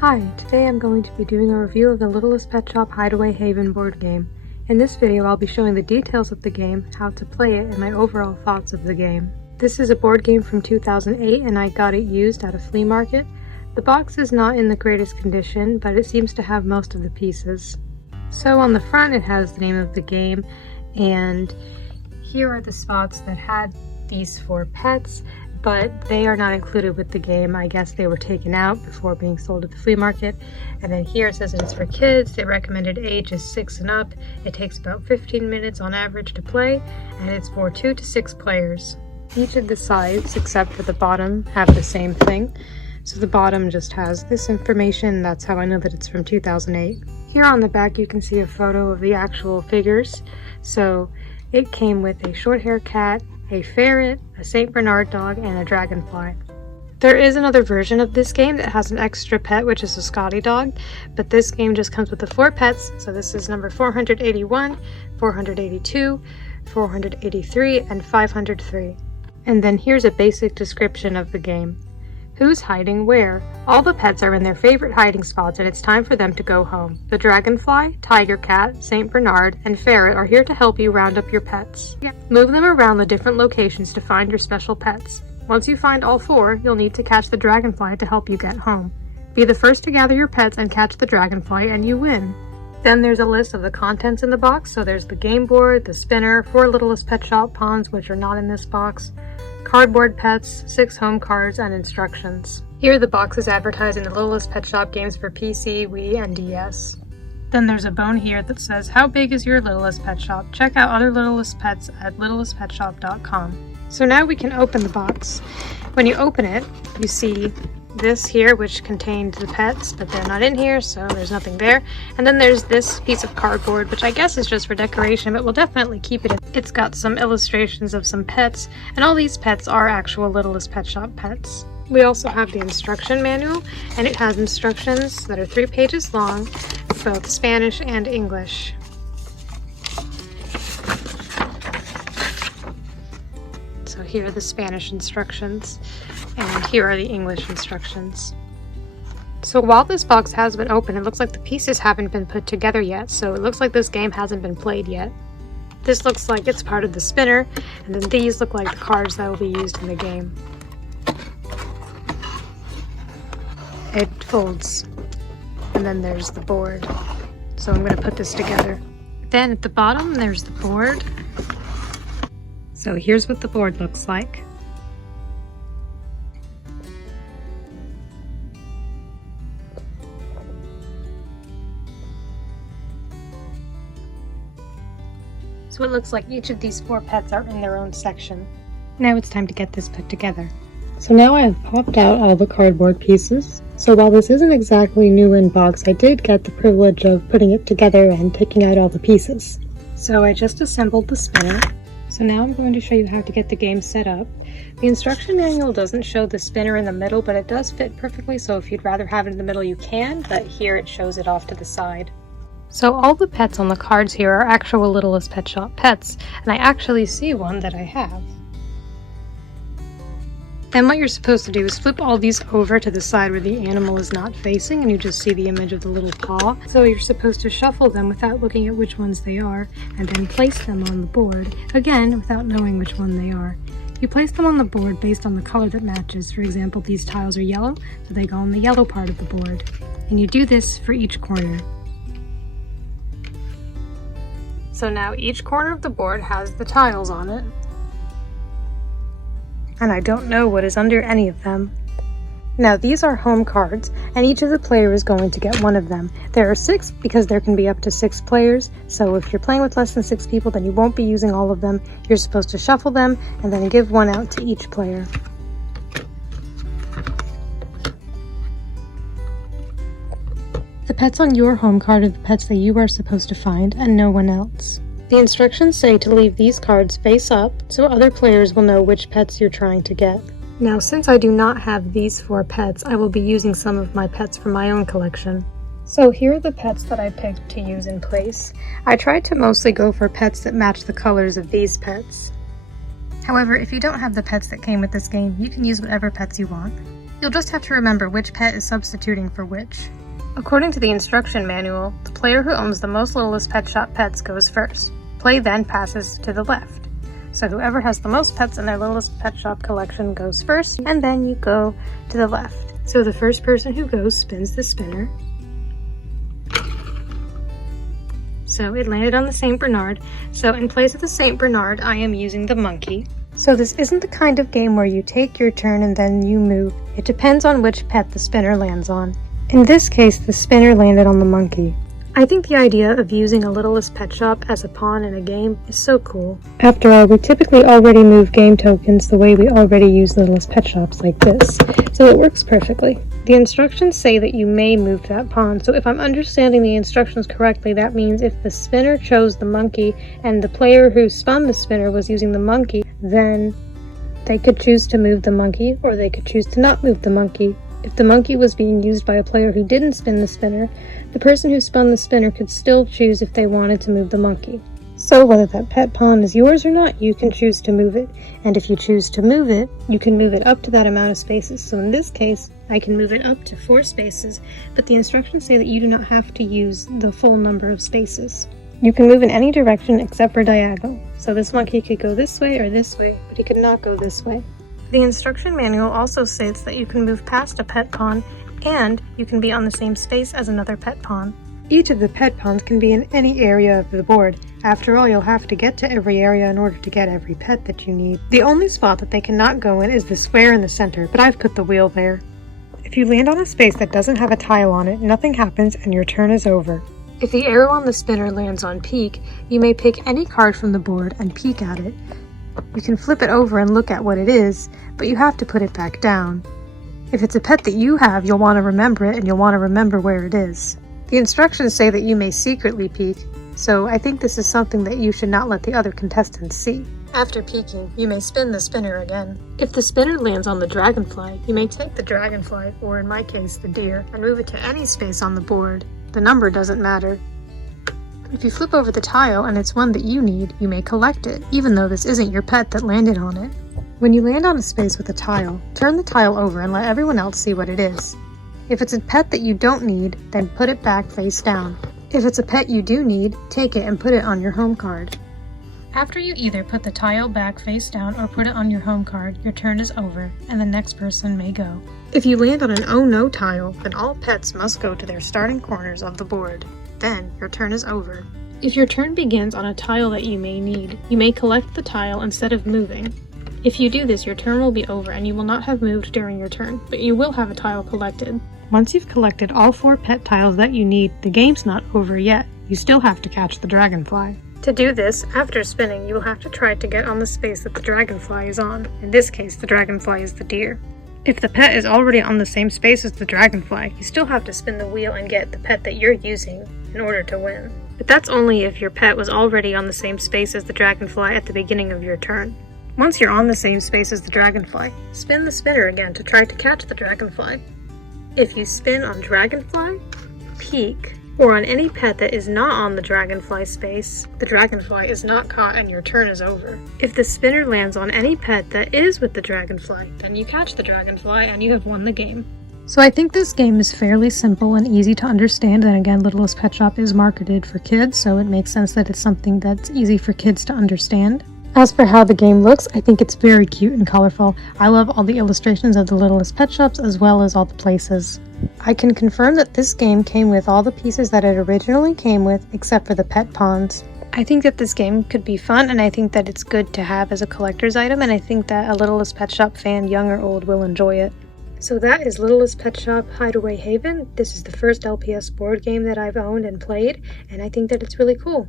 Hi, today I'm going to be doing a review of the Littlest Pet Shop Hideaway Haven board game. In this video I'll be showing the details of the game, how to play it, and my overall thoughts of the game. This is a board game from 2008 and I got it used at a flea market. The box is not in the greatest condition, but it seems to have most of the pieces. So on the front it has the name of the game, and here are the spots that had these 4 pets, but they are not included with the game. I guess they were taken out before being sold at the flea market. And then here it says it's for kids. The recommended age is 6 and up. It takes about 15 minutes on average to play, and it's for 2 to 6 players. Each of the sides, except for the bottom, have the same thing. So the bottom just has this information. That's how I know that it's from 2008. Here on the back you can see a photo of the actual figures. So it came with a short-haired cat, a ferret, a St. Bernard dog, and a dragonfly. There is another version of this game that has an extra pet, which is a Scotty dog, but this game just comes with the 4 pets, so this is number 481, 482, 483, and 503. And then here's a basic description of the game. Who's hiding where? All the pets are in their favorite hiding spots and it's time for them to go home. The dragonfly, tiger cat, St. Bernard, and ferret are here to help you round up your pets. Move them around the different locations to find your special pets. Once you find all 4, you'll need to catch the dragonfly to help you get home. Be the first to gather your pets and catch the dragonfly and you win. Then there's a list of the contents in the box, so there's the game board, the spinner, 4 Littlest Pet Shop pawns which are not in this box, cardboard pets, 6 home cards, and instructions. Here the box is advertising the Littlest Pet Shop games for PC, Wii, and DS. Then there's a bone here that says, how big is your Littlest Pet Shop? Check out other Littlest Pets at littlestpetshop.com. So now we can open the box. When you open it, you see this here, which contained the pets, but they're not in here, so there's nothing there. And then there's this piece of cardboard, which I guess is just for decoration, but we'll definitely keep it. It's got some illustrations of some pets, and all these pets are actual Littlest Pet Shop pets. We also have the instruction manual, and it has instructions that are 3 pages long, both Spanish and English. So here are the Spanish instructions, and here are the English instructions. So while this box has been open, it looks like the pieces haven't been put together yet, so it looks like this game hasn't been played yet. This looks like it's part of the spinner, and then these look like the cards that will be used in the game. It folds, and then there's the board. So I'm going to put this together. Then at the bottom there's the board. So here's what the board looks like. So it looks like each of these 4 pets are in their own section. Now it's time to get this put together. So now I have popped out all the cardboard pieces. So while this isn't exactly new in box, I did get the privilege of putting it together and taking out all the pieces. So I just assembled the spinner. So now I'm going to show you how to get the game set up. The instruction manual doesn't show the spinner in the middle, but it does fit perfectly, so if you'd rather have it in the middle you can, but here it shows it off to the side. So all the pets on the cards here are actual Littlest Pet Shop pets, and I actually see one that I have. Then what you're supposed to do is flip all these over to the side where the animal is not facing, and you just see the image of the little paw. So you're supposed to shuffle them without looking at which ones they are, and then place them on the board, again without knowing which one they are. You place them on the board based on the color that matches. For example, these tiles are yellow, so they go on the yellow part of the board. And you do this for each corner. So now each corner of the board has the tiles on it. And I don't know what is under any of them. Now these are home cards, and each of the players is going to get one of them. There are 6 because there can be up to 6 players, so if you're playing with less than 6 people then you won't be using all of them. You're supposed to shuffle them and then give one out to each player. The pets on your home card are the pets that you are supposed to find and no one else. The instructions say to leave these cards face up so other players will know which pets you're trying to get. Now since I do not have these 4 pets, I will be using some of my pets from my own collection. So here are the pets that I picked to use in place. I tried to mostly go for pets that match the colors of these pets. However, if you don't have the pets that came with this game, you can use whatever pets you want. You'll just have to remember which pet is substituting for which. According to the instruction manual, the player who owns the most Littlest Pet Shop pets goes first. Play then passes to the left. So whoever has the most pets in their Littlest Pet Shop collection goes first, and then you go to the left. So the first person who goes spins the spinner. So it landed on the St. Bernard. So in place of the St. Bernard, I am using the monkey. So this isn't the kind of game where you take your turn and then you move. It depends on which pet the spinner lands on. In this case, the spinner landed on the monkey. I think the idea of using a Littlest Pet Shop as a pawn in a game is so cool. After all, we typically already move game tokens the way we already use Littlest Pet Shops like this, so it works perfectly. The instructions say that you may move that pawn, so if I'm understanding the instructions correctly, that means if the spinner chose the monkey and the player who spun the spinner was using the monkey, then they could choose to move the monkey, or they could choose to not move the monkey. If the monkey was being used by a player who didn't spin the spinner, the person who spun the spinner could still choose if they wanted to move the monkey. So whether that pet pawn is yours or not, you can choose to move it. And if you choose to move it, you can move it up to that amount of spaces. So in this case, I can move it up to 4 spaces, but the instructions say that you do not have to use the full number of spaces. You can move in any direction except for diagonal. So this monkey could go this way or this way, but he could not go this way. The instruction manual also states that you can move past a pet pawn and you can be on the same space as another pet pawn. Each of the pet pawns can be in any area of the board. After all, you'll have to get to every area in order to get every pet that you need. The only spot that they cannot go in is the square in the center, but I've put the wheel there. If you land on a space that doesn't have a tile on it, nothing happens and your turn is over. If the arrow on the spinner lands on peek, you may pick any card from the board and peek at it. You can flip it over and look at what it is, but you have to put it back down. If it's a pet that you have, you'll want to remember it and you'll want to remember where it is. The instructions say that you may secretly peek, so I think this is something that you should not let the other contestants see. After peeking, you may spin the spinner again. If the spinner lands on the dragonfly, you may take the dragonfly, or in my case the deer, and move it to any space on the board. The number doesn't matter. If you flip over the tile and it's one that you need, you may collect it, even though this isn't your pet that landed on it. When you land on a space with a tile, turn the tile over and let everyone else see what it is. If it's a pet that you don't need, then put it back face down. If it's a pet you do need, take it and put it on your home card. After you either put the tile back face down or put it on your home card, your turn is over, and the next person may go. If you land on an oh no tile, then all pets must go to their starting corners of the board. Then your turn is over. If your turn begins on a tile that you may need, you may collect the tile instead of moving. If you do this, your turn will be over and you will not have moved during your turn, but you will have a tile collected. Once you've collected all 4 pet tiles that you need, the game's not over yet. You still have to catch the dragonfly. To do this, after spinning, you will have to try to get on the space that the dragonfly is on. In this case, the dragonfly is the deer. If the pet is already on the same space as the dragonfly, you still have to spin the wheel and get the pet that you're using in order to win. But that's only if your pet was already on the same space as the dragonfly at the beginning of your turn. Once you're on the same space as the dragonfly, spin the spinner again to try to catch the dragonfly. If you spin on dragonfly, peek, or on any pet that is not on the dragonfly space, the dragonfly is not caught and your turn is over. If the spinner lands on any pet that is with the dragonfly, then you catch the dragonfly and you have won the game. So I think this game is fairly simple and easy to understand, and again, Littlest Pet Shop is marketed for kids, so it makes sense that it's something that's easy for kids to understand. As for how the game looks, I think it's very cute and colorful. I love all the illustrations of the Littlest Pet Shops as well as all the places. I can confirm that this game came with all the pieces that it originally came with, except for the pet pawns. I think that this game could be fun, and I think that it's good to have as a collector's item, and I think that a Littlest Pet Shop fan, young or old, will enjoy it. So that is Littlest Pet Shop Hideaway Haven. This is the first LPS board game that I've owned and played, and I think that it's really cool.